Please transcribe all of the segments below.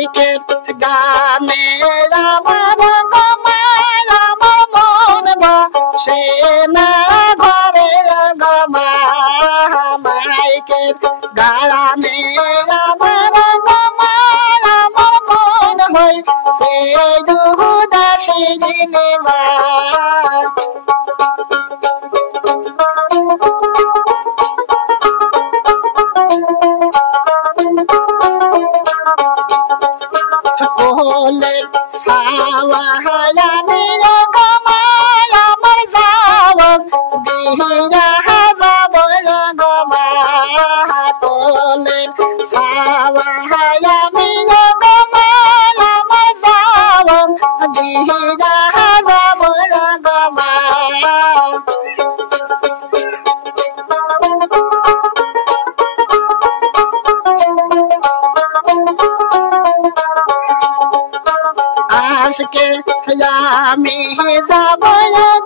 মাইকে গানে আমার গমায় আমার মন বসে না ঘরে গমা মাইকে গানে আমার গমায় আমার মন হয় সে দুদাসী দিনমা কোলের ছাওয়া মিলো গমায় আমার যাওক দিহিরা যাব গমায় কোলের ছাওয়া মিলো গমায় আমার যাওক দিহিরা যাব গমায় আজকে আমি যাব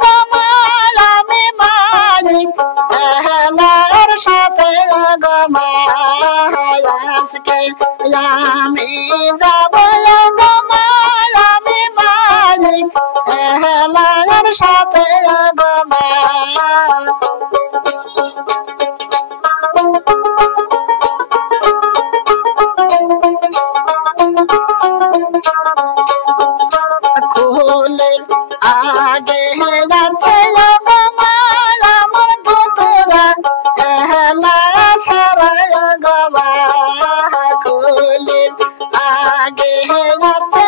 গমাল আমি মালিক এহলার সাথে গমাল আজকে আমি যাব গমাল আমি মালিক এহলার সাথে গমাল কোলের আগে যাচ্ছে গমাল আমার ধুতুরা এহলা সারা গমাল কোলের আগে যাচ্ছে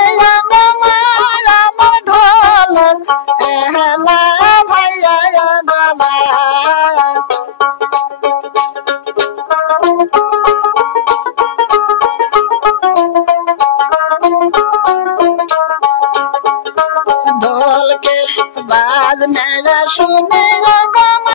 গমাল আমার ঢোলক এহলা ভাইয়া গমাল ঢোলকে বাজনে শুনে